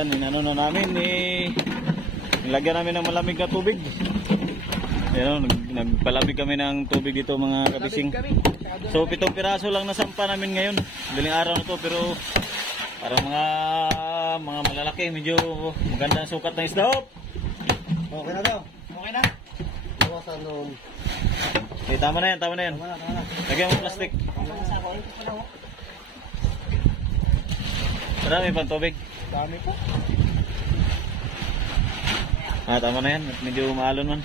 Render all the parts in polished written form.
Ayan, inano na namin nilagyan namin ng malamig na tubig. Ayan, nagpalamig kami ng tubig dito mga kabising. So 7 piraso lang nasampa namin ngayon. Daling araw na to, pero para mga malalaki, medyo maganda ang sukat ng isda. Okay na daw. Okay na. Iwasan doon. Okay, tama na yan. Tama na. Lagyan mo plastic. Marami pang tubig. Dami po. Tama na yan. Medyo maalon man.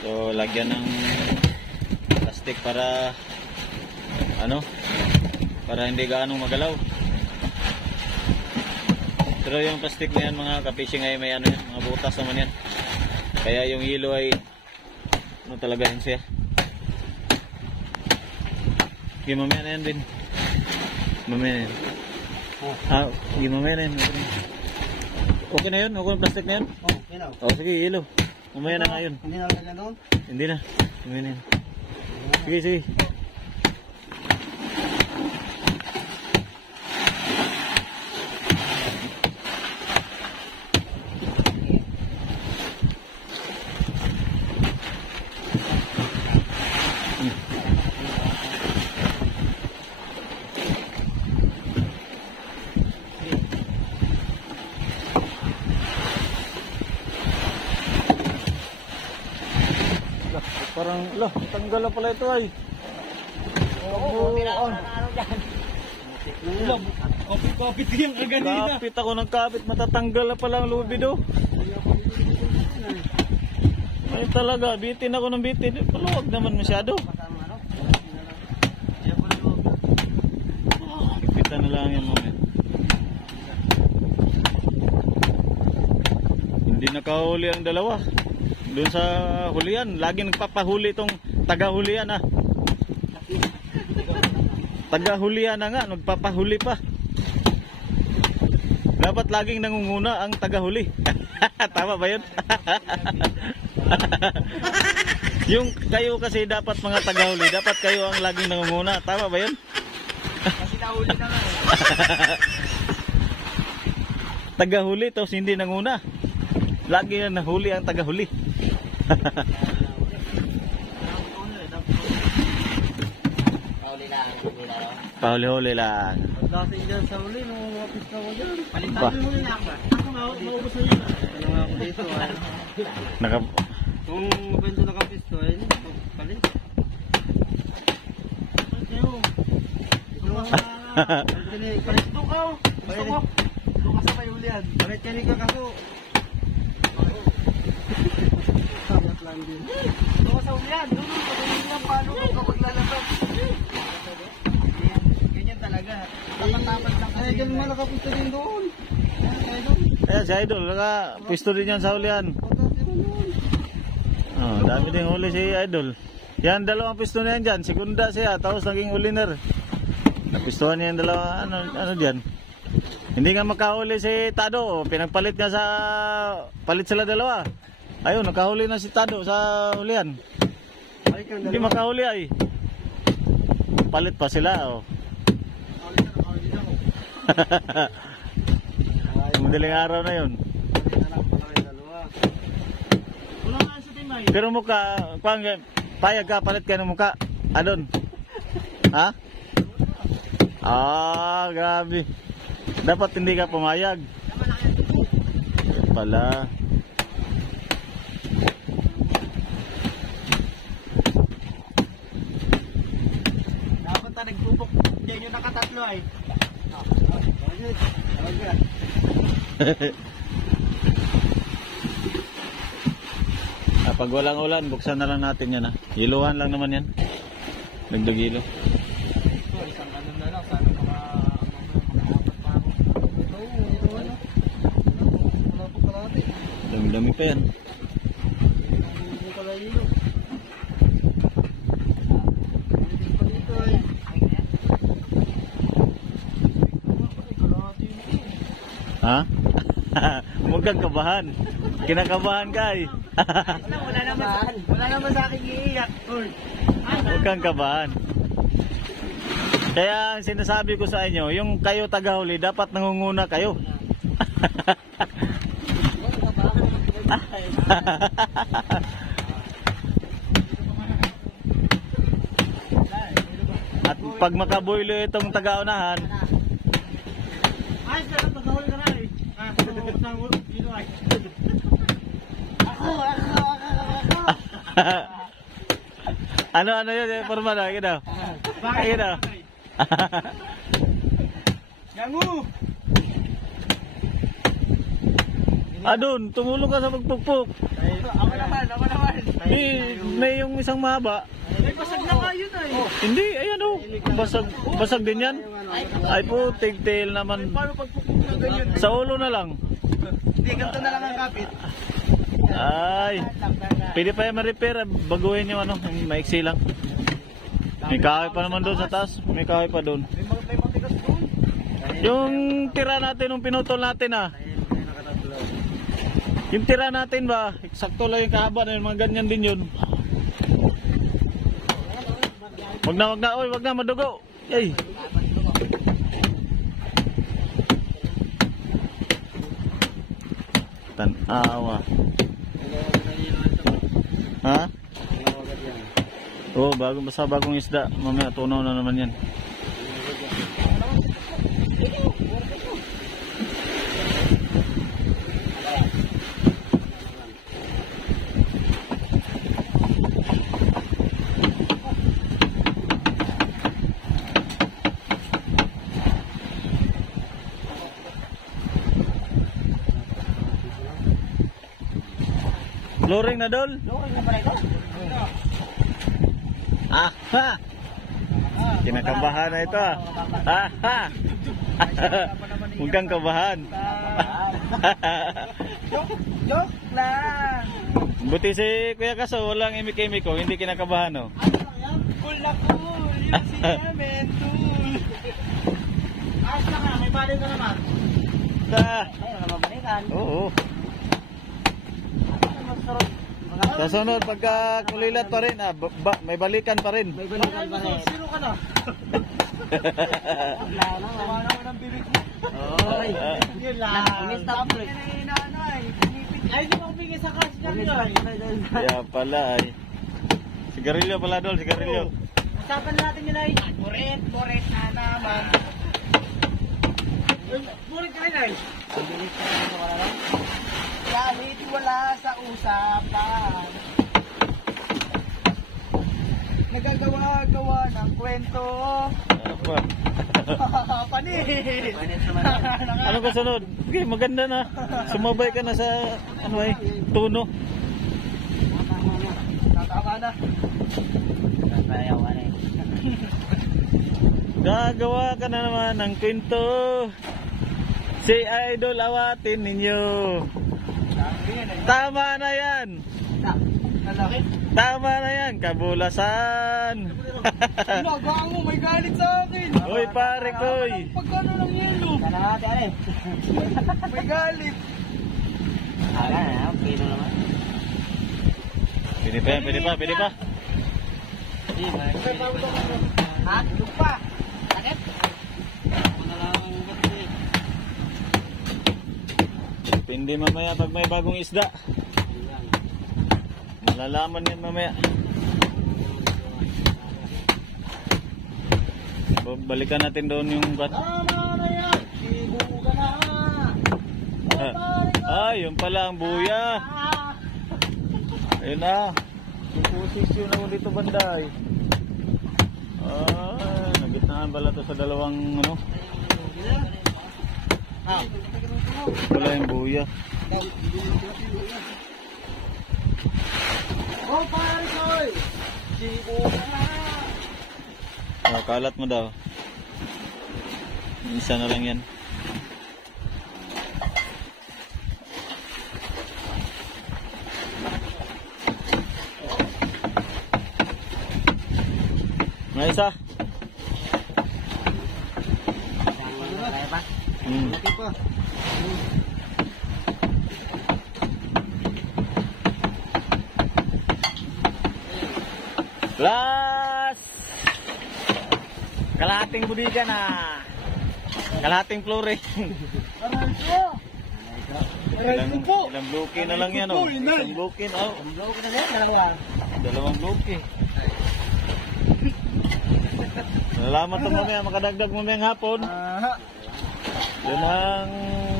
So, lagyan ng plastic para para hindi gaano magalaw. Pero yung plastic na yan mga kapishing ay may yan, mga butas naman yan. Kaya yung hilo ay talaga yun siya. Okay, mamaya na yan din. Mamaya na yan. Okay, mamaya na yan. Okay na yun? Okay na plastic na yan? Okay na. Sige, hilo. Mamaya na nga yun. Hindi na lagyan doon? Hindi na. Mamaya na yan. Sige. Parang, tanggal na pala ito ay. Kapit yung kanina. Kapit ako ng kapit, matatanggal na pala ang lubido. Ay talaga, bitin ako ng bitin. Paluwag naman masyado. Ipitan na lang yan mamaya. Hindi nakahuli ang dalawa. Doon sa hulian, lagi nagpapahuli itong taga-hulian Taga-hulian na nga, nagpapahuli pa. Dapat laging nangunguna ang taga-huli. Tama ba yun? Yung kayo kasi dapat mga taga-huli, dapat kayo ang laging nangunguna. Tama ba yun? Kasi nahuli na nga. Taga-huli tapos hindi nanguna. Lagi na nahuli ang taga-huli. Pahuli-huli lang. Dating dyan sa huli, mapis na ko dyan. Palitan mo na ako. Ako maubos na yun. Ano nga ako dito ay. Kung mabento nakapis to ay, palit. Palit ito ka. Gusto ko. Doon ka sa may hulihan. Palit ka rin ka kaso. Samat lang din. Doon ka sa hulihan. Doon ka paano ka kapag lalabas. Ganyan talaga. Tapat-tapat lang kasi. Ay, ganun man nakapunta din doon. Ayan si Idol, naka-pisto din yan sa hulihan. Dami din huli si Idol. Yan, dalawang pisto na yan dyan. Segunda siya, tapos naging uliner. Napistuhan niya yung dalawa, ano dyan. Hindi nga makahuli si Tado. Pinagpalit nga sa, palit sila dalawa. Ayun, nakahuli na si Tado sa hulihan. Hindi makahuli ay. Palit pa sila, Madaling araw na yun. Pero mukha, payag ka, palit ka ng mukha. Adon. Ha? Grabe. Dapat hindi ka pumayag. Pala. Dapat na nagpupok. Diyan yung nakatatlo ay. Pag walang ulan, buksan na lang natin yan. Hiluhan lang naman yan. Dagdag hilo. Isang ganun na lang. Sana mga pa ako. Wala po kalate. Dami-dami pa yan. Hindi pala hilo. Dito ay. Ha? Huwag kang kabahan. Kinakabahan ka eh. Wala naman sa akin iiyak. Huwag kang kabahan. Kaya ang sinasabi ko sa inyo, yung kayo tagahuli, dapat nangunguna kayo. At pag makabuilo itong tagaunahan, Ay, sarap, tagahuli ka na eh. ano yun, forma na, gino. Gino. Gangu! Adun, tumulong ka sa pagpukpuk. Ako naman. May yung isang mahaba. May basag na nga yun eh. Hindi, ayan o. Basag din yan. Ay po, tigtail naman. Paano pagpupok na ganyan? Sa ulo na lang. Hindi, ganito na lang ang kapit. Ay, pwede pa yung ma-repair. Baguhin yung ano, yung maiksi lang. May kahoy pa naman doon sa taas. May kahoy pa doon. May matigas doon. Yung tira natin, yung pinutol natin ah. Yung tira natin ba, eksakto lang yung kahaba na yun, mga ganyan din yun. Wag na, madugo. Ay. Tanawa. Ha? Oo, bagong isda. Mamaya tunaw na naman yan. Luring na dol? Luring na pala ito? Aha! Kinakabahan na ito ah. Aha! Huwag kang kabahan. Joke lang! Buti si Kuya Kaso, walang imik-imik ko, hindi kinakabahan oh. Cool na cool! Yung sinamin, cool! Ayos na nga, may balik ka naman. Ayun, namabalikan. Oo. Sa sunod, pagka kulilat pa rin, may balikan pa rin. May balikan pa rin. Sino ka na? Wala na. Sama naman ang bibig mo. Oy. Yun lang. Stop break. Ay, di mo bigay sa cash lang yun. Kaya pala ay. Sigarilyo pala dol, sigarilyo. Usapan natin yun ay. Boret na naman. Boret ka rin ay. Kahit wala sa usapan, nagagawa-gawa ng kwento. Panis! Ano ka sunod? Okay, maganda na. Sumabay ka na sa ano ay, tuno. Tama na. Gagawa ka na naman ng kwento. Si Idol awatin ninyo. Tama na yan. Tama na yan. Kabulasan. Ginagawa mo, may galit sa akin. Uy pare koy. Pagkano ng yelo? May galit. Pwede pa yan, pwede pa. Ha? Yung pa. Sakit? Depende mamaya pag may bagong isda. Malalaman yan mamaya. Balikan natin doon yung kat. Tama na yan. Sigo ka na. Yun pala ang buya. Ayun na. Yung posisyon ako dito banday. Nagitnaan pala to sa dalawang ano. Wala yung buya. Oh, pare koy. Sigo ka na. Kalat mo daw. Isa na lang yan. May isa. Laki pa. Last! Kalahating budiga na. Kalahating flore. Aray ko! Ilang bloke na lang yan, oh. Isang bloke na, oh. Bloke na yan, dalawa. Dalawang bloke. Malalaman ito mamaya, makadagdag mamaya hapon. Yun ang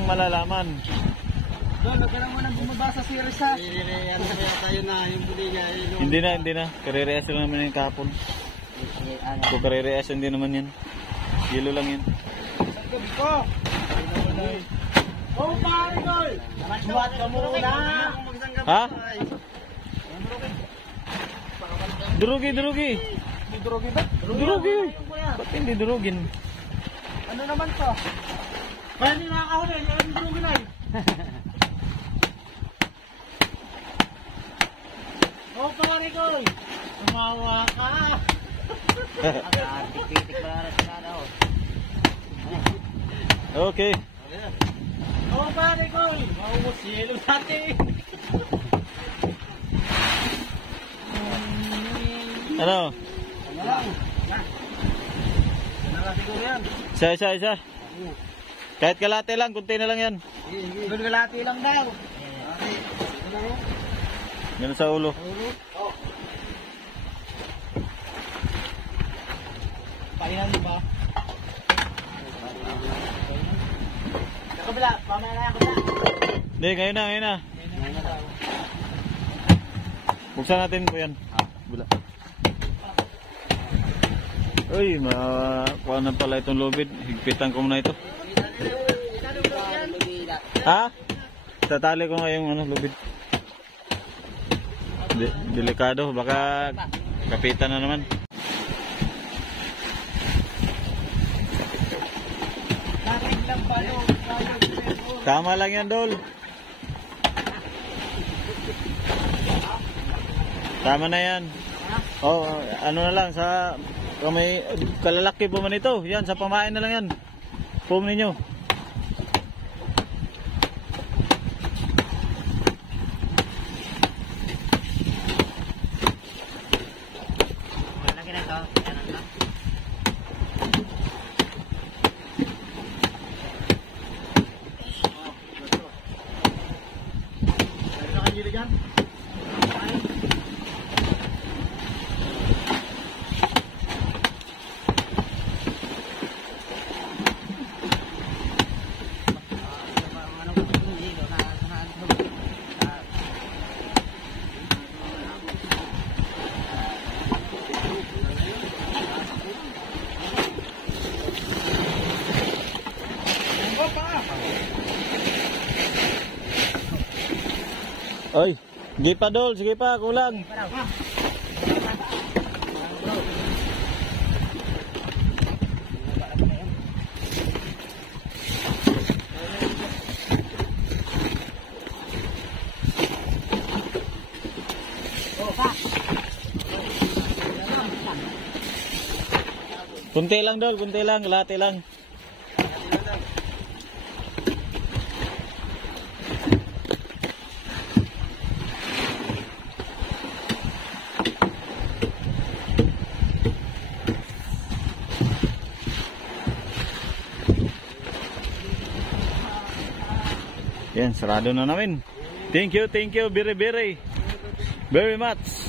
malalaman. Doon, huwag ka lang manang bumaba sa series ha. Ano kaya tayo na, yung buliga. Hindi na. Kare-reaction lang naman yung kahapon. Kung kare-reaction din naman yan. Yelo lang yan. Gabi ko! Oh, pare ko! Buhat ka muna! Ha? Durugi. May drogi ba? Durugi. Ba't hindi durugin? Ano naman to? Kaya hindi nakakahuli, hindi naman drogi na eh. Oh, pare ko! Tumawa ka! Titik pa na sa kada ho. Okay. Oh, pare ko! Mauwas yelo natin! Ano? Ano lang? Ano lang siguro yan? Isa. Kahit kalate lang, kunti na lang yan. Doon kalati lang daw. Ganun sa ulo. Oh. Painan ba? Sa kabila, pamaya na ako na. Hindi, ngayon na. Buksan natin po yan. Bula. Uy, makuha na pala itong lubid. Higpitan ko muna ito. Ha? Tatali ko nga yung lubid. Delikado, baka kapitan na naman. Tama lang yan, Dol. Tama na yan. Oh, ano na lang sa may kalalaki po man ito. Yan, sa pamain na lang yan. Pum ninyo. Oy, sige pa, Dol, sige pa, kulang. Kunti lang, Dol, kunti lang, kalahati lang. Yan, sarado na namin. Thank you very much.